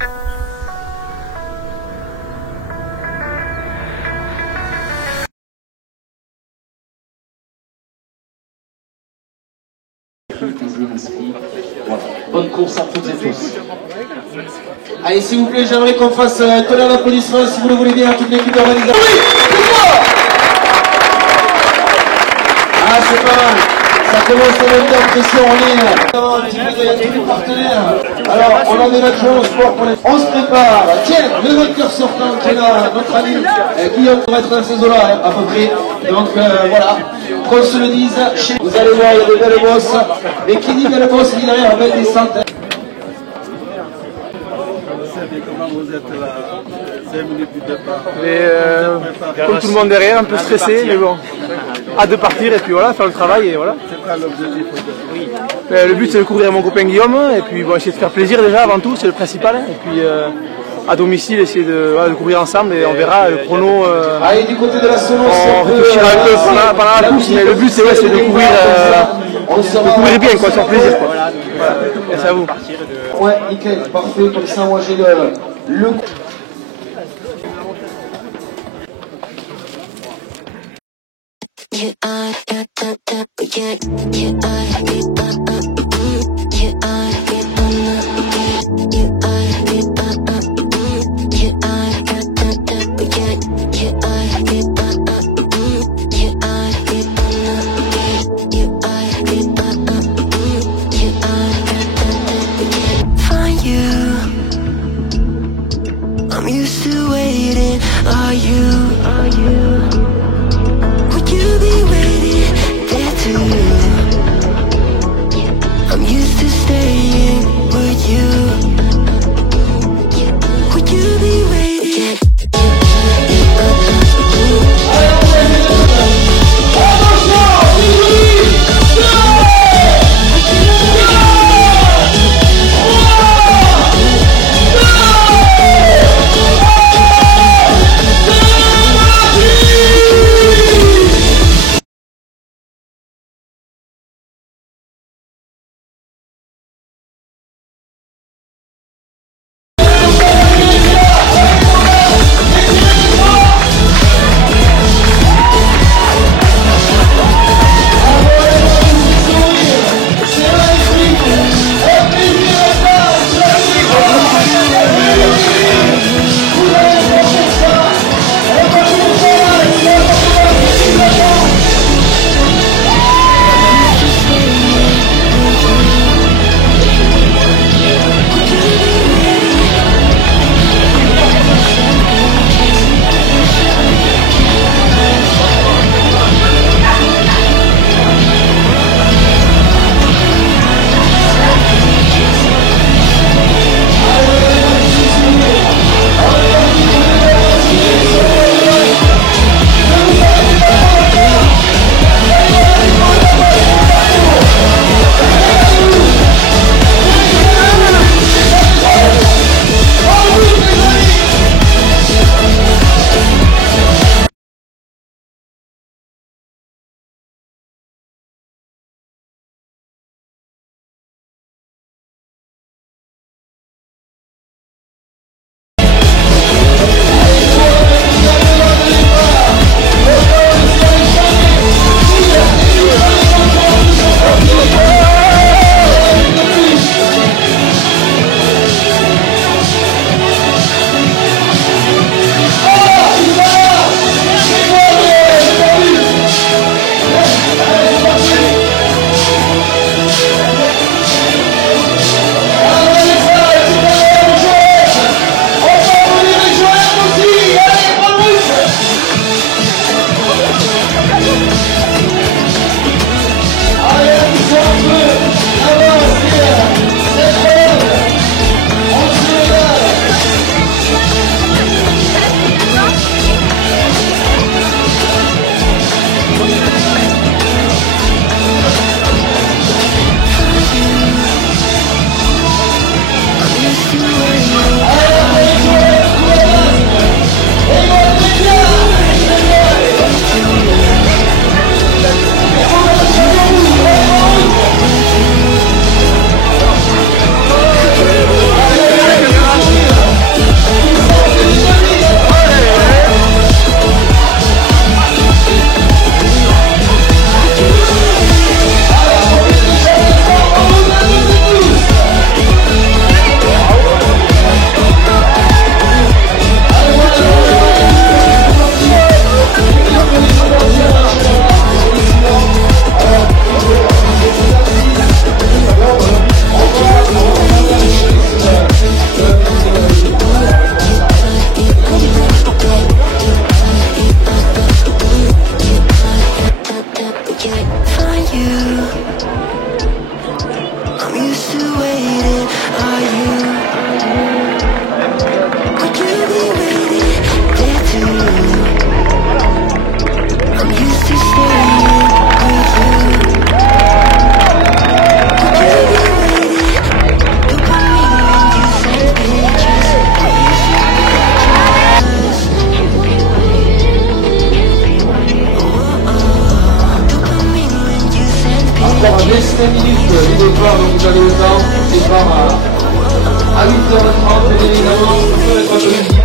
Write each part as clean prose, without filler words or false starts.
Voilà. Bonne course à toutes et tous. Allez, s'il vous plaît, j'aimerais qu'on fasse tonnerre d'applaudissements, si vous le voulez bien, à toute l'équipe d'organisation. Oui, ah, c'est pas mal. Ça commence à monter en pression en ligne. Un petit peu de tous les partenaires. Alors, on en est maintenant au sport. On se prépare. Tiens, le vainqueur sortant qui est là, notre ami Guillaume va être dans ces eaux-là, à peu près. Donc, voilà. Qu'on se le dise, vous allez voir, il y a des belles bosses. Mais qui dit belles bosses, dit derrière belle descente. Comment vous êtes là, 5 minutes du départ. Comme tout le monde derrière, un peu stressé, mais bon, hâte de partir et puis voilà, faire le travail et voilà. C'est quoi l'objectif aujourd'hui? Le but c'est de courir mon copain Guillaume et puis bon, essayer de faire plaisir déjà avant tout, c'est le principal. Et puis à domicile, essayer de courir ensemble et on verra le chrono. Allez, du côté de la Sonos, on réfléchira un peu pendant la course, mais le but c'est de courir bien, quoi, de faire plaisir. Quoi. Voilà. Merci à vous. Ouais, nickel, parfait, comme ça moi j'ai le... I'm used to waiting. Are you?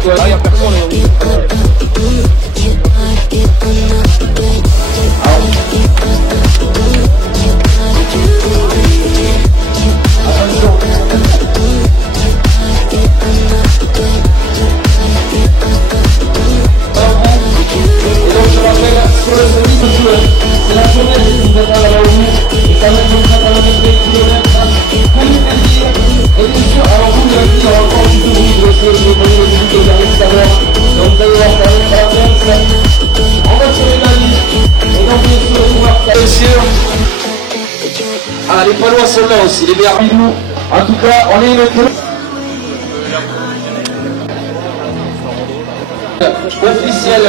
toi. C'est la journée qui nous attend là-bas au bout, et ça va être comme ça pendant 20 kilomètres, plein d'énergie, et bien sûr, alors vous, il y aura encore du bruit, je sais, je vais donner le bruit que vous allez savoir, donc vous allez voir, ça va être à la on va sur les valises, et donc bien sûr, on va faire bien sûr. Ah, les palois sont là aussi, les meilleurs bidous, en tout cas, on est le officiel.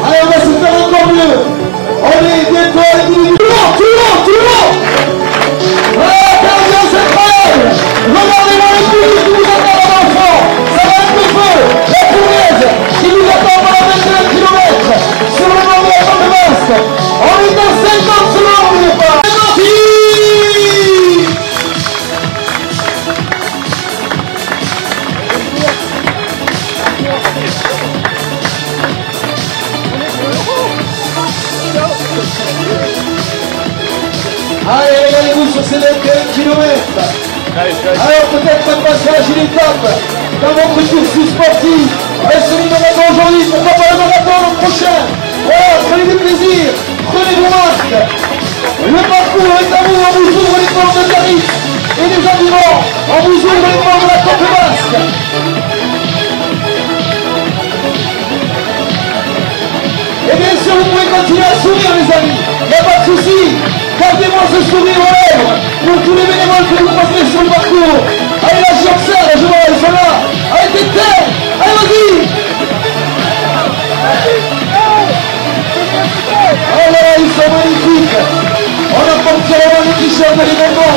Allez, on va se faire encore mieux. On est bientôt à l'équilibre. Tout le monde. Voilà, quelle ambiance incroyable. Regardez-moi le public qui vous attend là l'enfant. Ça va être le feu. La fournaise qui nous attend pendant 21 km sur le mont de la Grande-Basse. On est dans 50 secondes au départ. C'est parti. Allez, régalez-vous sur ces 21 km. Alors peut-être même passer à la Gilles-Étape dans votre cursus sportif. Un semi-marathon aujourd'hui, pourquoi pas le marathon l'an prochain. Voilà, prenez du plaisir, prenez vos masques. Le parcours est à vous, on vous ouvre les portes de Tarif et des avions, on vous ouvre les portes de la Côte Basque. Et bien sûr, vous pouvez continuer à sourire, les amis. Il n'y a pas de souci. Gardez-moi ce sourire aux lèvres pour tous les bénévoles que vous passerez sur le parcours. Allez, là, j'observe, je vois, ils sont là. Allez, t'es terre. Allez, vas-y. Oh là là, ils sont magnifiques. On apporte carrément les t-shirts de l'événement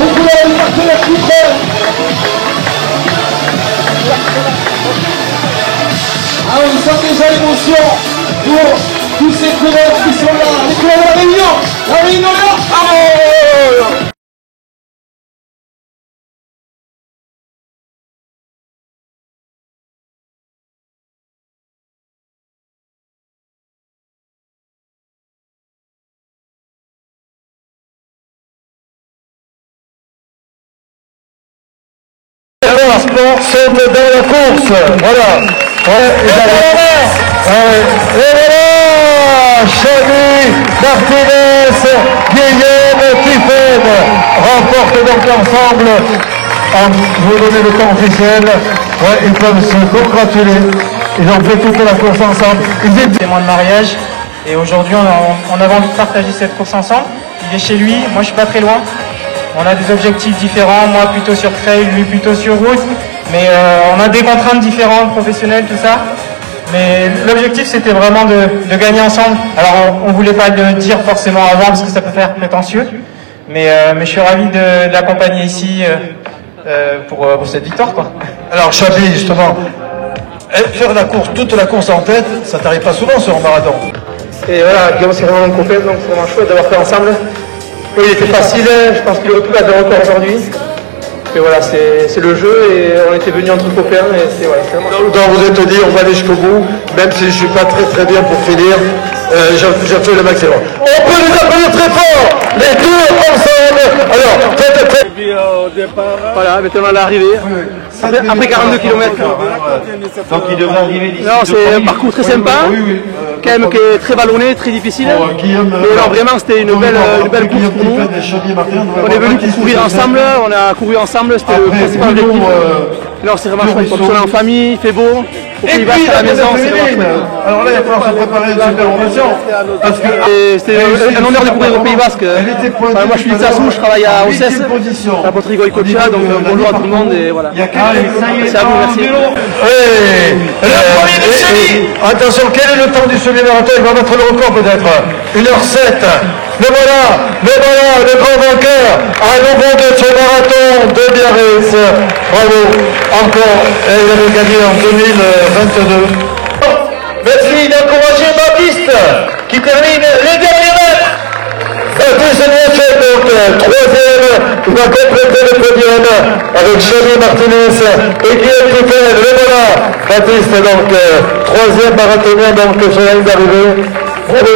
aux couleurs du partenaire Cooper. Ah, on sent déjà l'émotion pour tous ces coureurs qui sont là, les coureurs de la Réunion est là, allez. Sport sont dans la course, voilà. Et voilà, Xavi Martinez, Guillaume Tiffen remportent donc l'ensemble. Vous donnez le temps officiel, ils peuvent se congratuler. Ils ont fait toute la course ensemble. Ils étaient témoin de mariage. Et aujourd'hui, on avait envie de partager cette course ensemble. Il est chez lui, moi je suis pas très loin. On a des objectifs différents, moi plutôt sur trail, lui plutôt sur route. Mais on a des contraintes différentes, professionnelles, tout ça. Mais l'objectif c'était vraiment de gagner ensemble. Alors on voulait pas le dire forcément avant parce que ça peut faire prétentieux. Mais je suis ravi de l'accompagner ici pour cette victoire, quoi. Alors Chabi, justement, faire la course, toute la course en tête, ça t'arrive pas souvent sur un marathon. Et voilà, Guillaume c'est vraiment mon copain, donc c'est vraiment chouette d'avoir fait ensemble. Oui, il était facile, je pense qu'il aurait pu battre le record aujourd'hui. Et voilà, c'est le jeu et on était venus entre copains et c'est voilà, vraiment... Donc vous êtes dit, on va aller jusqu'au bout, même si je suis pas très bien pour finir, j'ai fait le maximum. On peut les appeler très fort, les deux ensemble. Alors, faites. Et puis au départ, Voilà, maintenant à l'arrivée, après 42 km. Donc il devrait arriver d'ici. Non, c'est un parcours très sympa, quand même qui est très vallonné, très difficile. Et non, vraiment c'était une belle course pour nous. On est venus pour courir ensemble, on a couru ensemble, c'était le principal objectif. Non, c'est vraiment chouette, on est en famille, il fait beau. Au Pays Basque, à la maison, c'est vraiment chouette. Alors là, il va falloir se préparer une super formation. Parce que C'était un honneur de courir au Pays Basque. Enfin, moi je suis de Sassou, je travaille à OCS, à la poterie Goïcocha, donc bonjour à tout le monde et voilà. C'est à vous, merci. Attention, quel est le temps du semi-marathon? Il va mettre le record peut-être. 1h07. Le voilà, le grand vainqueur à nouveau de ce marathon de Biarritz. Bravo, encore, et il avait gagné en 2022. Merci d'encourager Baptiste qui termine les derniers mètres. Baptiste Niachet, donc troisième, il va compléter le podium avec Chabi Martinez et Guillaume Pipel. Le voilà, Baptiste donc troisième marathonien donc sur la ligne d'arrivée. Bravo,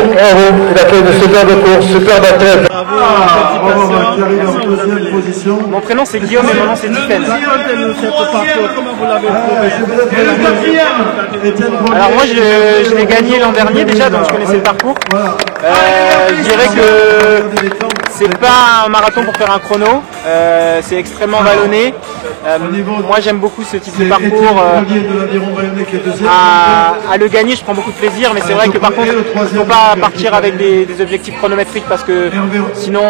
il a fait une superbe course, superbe athlète. Mon prénom c'est Guillaume et mon nom c'est Tiffen. comment vous l'avez trouvé? Alors moi je l'ai gagné l'an dernier déjà, donc je connaissais le parcours. Je dirais que c'est pas un marathon pour faire un chrono, c'est extrêmement vallonné. Moi j'aime beaucoup ce type de parcours. À le gagner je prends beaucoup de plaisir, mais c'est vrai que par contre il ne faut pas partir avec des objectifs chronométriques parce que sinon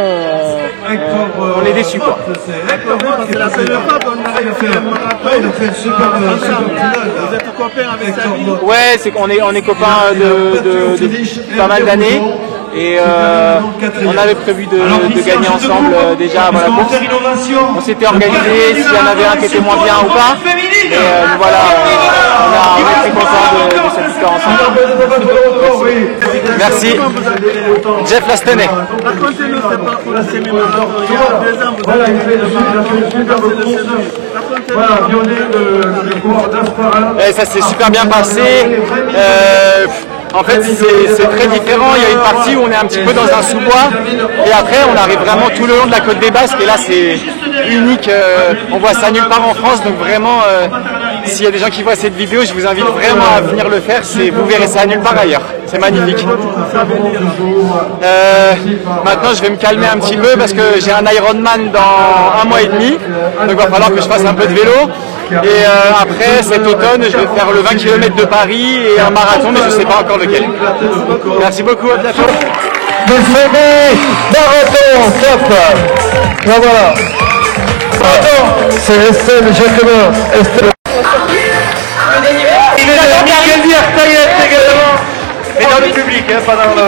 on est déçu, quoi. C'est la première fois qu'on arrive à faire un marathon. Il a fait une super Vous êtes copains avec Sabi? Ouais, c'est qu'on est copains de pas mal d'années. Et on avait prévu de gagner ensemble déjà avant la course. On s'était organisé s'il y en avait un qui était moins bien ou pas. Mais voilà, on est très contents de cette victoire ensemble. Merci. Jeff Lastenay. Racontez-nous ce parcours de semi-marathon. Il y a 2 ans, vous avez fait le marathon. Racontez-nous. Ça s'est super bien passé. En fait, c'est très différent. Il y a une partie où on est un petit peu dans un sous-bois et après, on arrive vraiment tout le long de la côte des Basques et là, c'est unique. On voit ça nulle part en France, donc vraiment, s'il y a des gens qui voient cette vidéo, je vous invite vraiment à venir le faire. Vous verrez ça nulle part ailleurs. C'est magnifique. Maintenant, je vais me calmer un petit peu parce que j'ai un Ironman dans 1 mois et demi, donc il va falloir que je fasse un peu de vélo. Et après, cet automne, je vais faire le 20 km de Paris et un marathon, mais je ne sais pas encore lequel. Merci beaucoup, à bientôt. Le semi-marathon, top. Là voilà. C'est Estelle Jacquemin. Estelle. Il est là, Miguel Diaz-Tayet également. Mais dans le public, hein, pas dans le...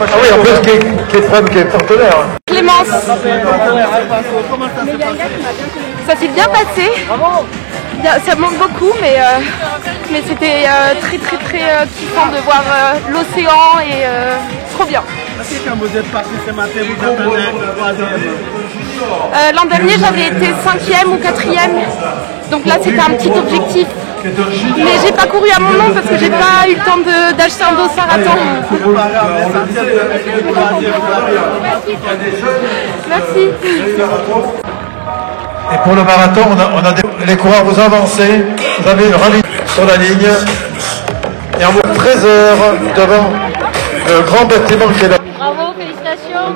Ah oui, en plus, qui est partenaire. Clémence. Ça s'est bien passé. Ça manque beaucoup, mais c'était très kiffant de voir l'océan et trop bien. Parce que quand vous êtes parti ce matin, vous attendez le 3e. L'an dernier, j'avais été 5e ou 4e. Donc là, c'était un petit objectif. Mais j'ai pas couru à mon nom parce que j'ai pas eu le temps d'acheter un dossard à temps. Merci. Et pour le marathon, les coureurs vous avancez, vous avez une rallye sur la ligne. Et en 13 heures devant le grand bâtiment qui est là. Bravo, félicitations.